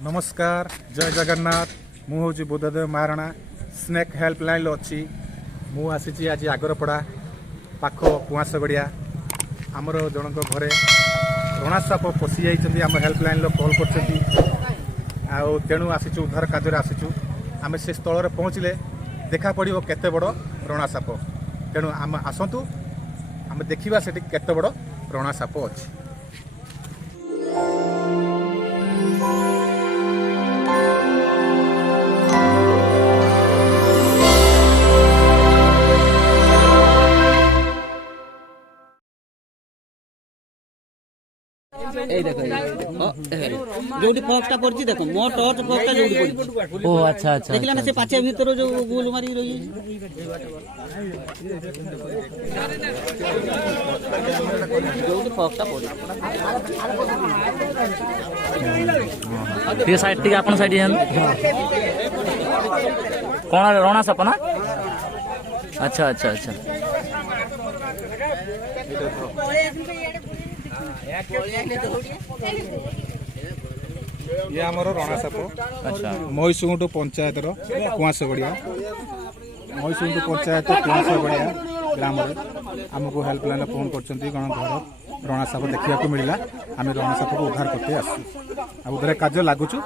नमस्कार जय जगन्नाथ मुझे बुद्धदेव महाराणा स्नेक हेल्पलाइन अच्छी मु आसी आज आगरपड़ा पाख कुआसगड़िया आमर जनक घरे रणा साप पशि जाइए आम हेल्पलाइन कॉल कर तेणु आसीचु उद्धार कार्य आसीचु आम से स्थल पहुँचले देखा पड़ो केते बड़ रणा साप तेणु आम आसतु आम देखा से केते बड़ रणा साप अच्छी। जोटी पक्सटा पड़छि देखो मो टॉर्च पक्सटा जोटी पड़छि ओ अच्छा अच्छा देखला ना से पाछे भीतर जो गोल मारी रही जोटी पक्सटा पड़छि ये साइड टी अपन साइड हन कोण रोणा साप ना अच्छा अच्छा अच्छा ये आमर रणा साप अच्छा महिषुंगुटू पंचायत कुआसगड़िया महिषुंगुटू पंचायत कुआसगड़िया ग्राम आमको हेल्पलाइन फोन कर घर रणा साप देखा मिलला आम रणा साप को उद्धार करते आसु उद्धार कार्य लगुचु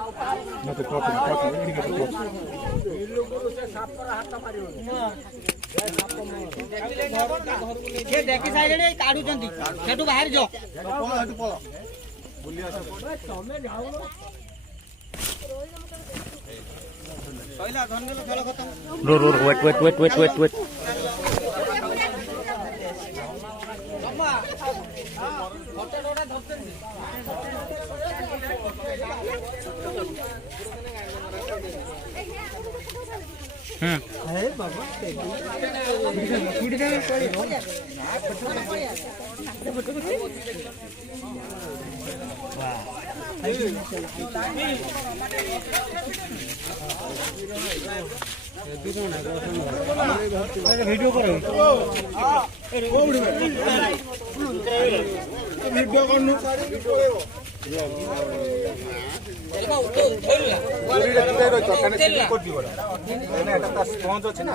देखि साइडे काढुचंती सेटु बाहर जो रो रो wait wait wait wait wait wait video करो स्पंज अच्छे ना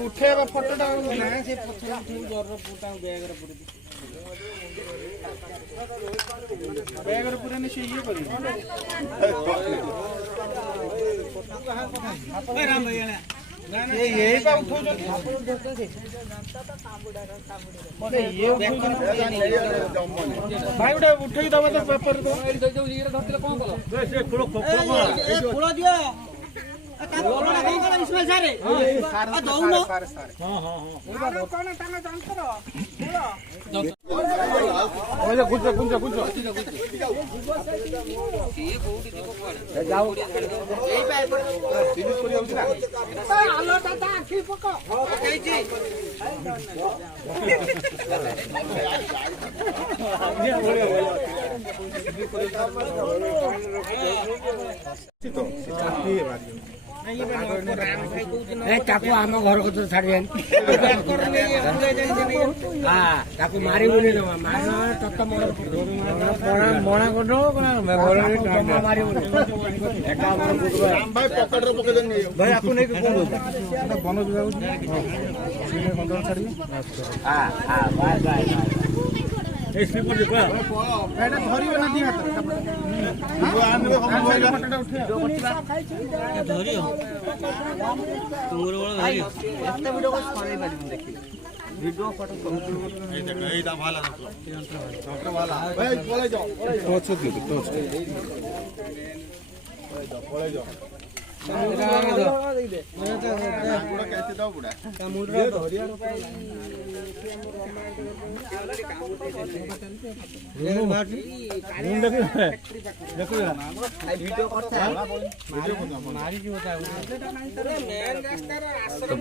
उठेगा फोटोटा बैगर पूरे से ये करी यही का उठो भाई उठे उठे दबा तो पेपर दो दिया इसमें सारे दौनो ताको आम घर को तो छाड़ मारे तत्त मना भाई आपको नहीं वन विभाग ତ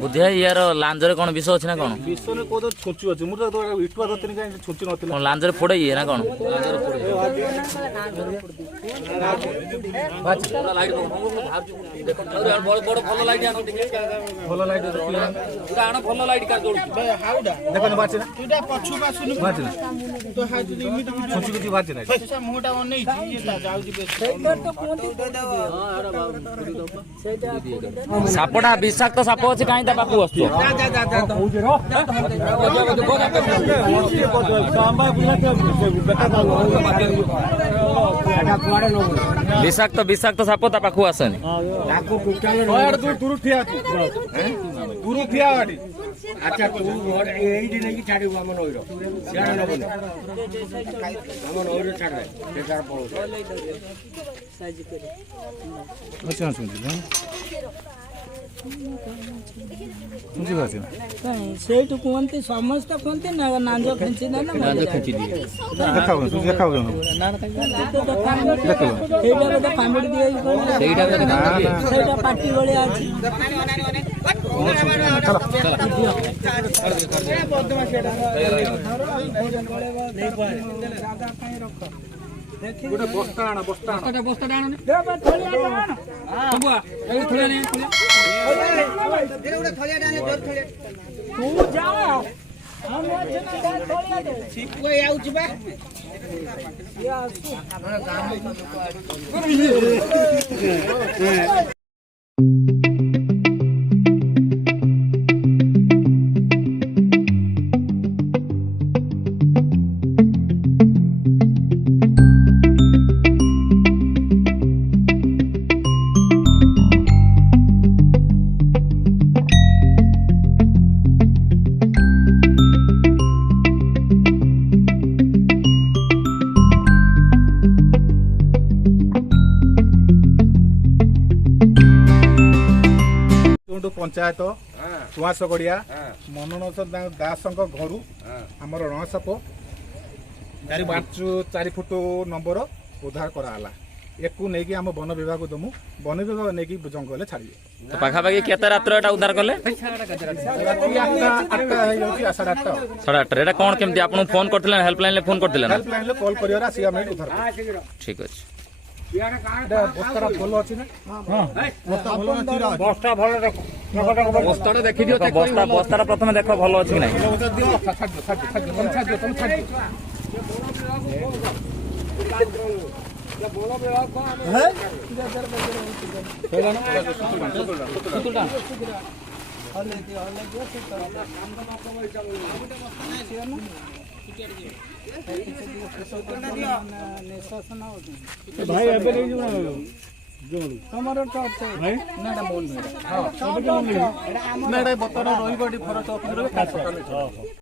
ବୁଦ୍ଧି ଭାଇ ୟାର ଲାଞ୍ଜରେ କଣ ବିଷ ଅଛି ନା କଣ? ବିଶ୍ୱରେ କୋଉ ଛୁଞ୍ଚି ଅଛି ମୁଁ ତ ଇଟୁଆ ଧରିଥିଲି କାହିଁ ଛୁଞ୍ଚି ନଥିଲା। କଣ ଲାଞ୍ଜରେ ଫୋଡେ ଇଏ ନା କଣ? ଭଲ ଲାଇଟ୍ ଦେଖନ୍ତୁ ବାଛି ନା ବାଛି ନା ଛୁଞ୍ଚି କିଛି ବାଛି ନାହିଁ। ସାପଟା ବିଷାକ୍ତ ସାପ ଅଛି କାହିଁ ତା ପାଖକୁ ଆସୁଛ? ବିଷାକ୍ତ ବିଷାକ୍ତ ସାପ ତା ପାଖକୁ ଆସେନି। ଦୂର ଠିଆ আচ্ছা তুই এইটি নাকি ছাড়িব আমার নইর সিয়াড়ে নবনি আমার নইর ছাড়বে বেকার পড়ো আচ্ছা শুনছি বুঝিপারছি না ସେଇଠୁ କୁହନ୍ତି ସମସ୍ତେ କୁହନ୍ତି ନା ନାଞ୍ଜ ଖେଞ୍ଚି ଦେଲେ ଦେଖାଉ ଦେଖାଉ ସେଇଟା ବୋଧେ କାମୁଡ଼ି ଦିଏ ସେଇଟା ପାଟି ଭଳିଆ ଅଛି। ଗୋଟେ ବସ୍ତା ଆଣ ବସ୍ତା ଆଣ पंचायत कुआस गड़िया मनोज दास घर आमर रणसाप 4 फुट नंबर उद्धार कराला एक नहीं आम वन विभाग दमु वन विभाग नहीं जंगल छाड़े पाखापाखि केते रात्र एटा उद्धार कले 8:30 कौन केमती आपन फोन करथिले हेल्पलाइन ले फोन करथिले ना हेल्पलाइन ले कॉल करियो रा सिया में उद्धार ठीक अछि बस्ता भल अच्छी ना বস্তা ভালো রাখো बस्ता देखि दियो बस्ता प्रथम देख भल अछि कि नै ভাই এবে নেই তোমার ভাই ना बतर रही फरक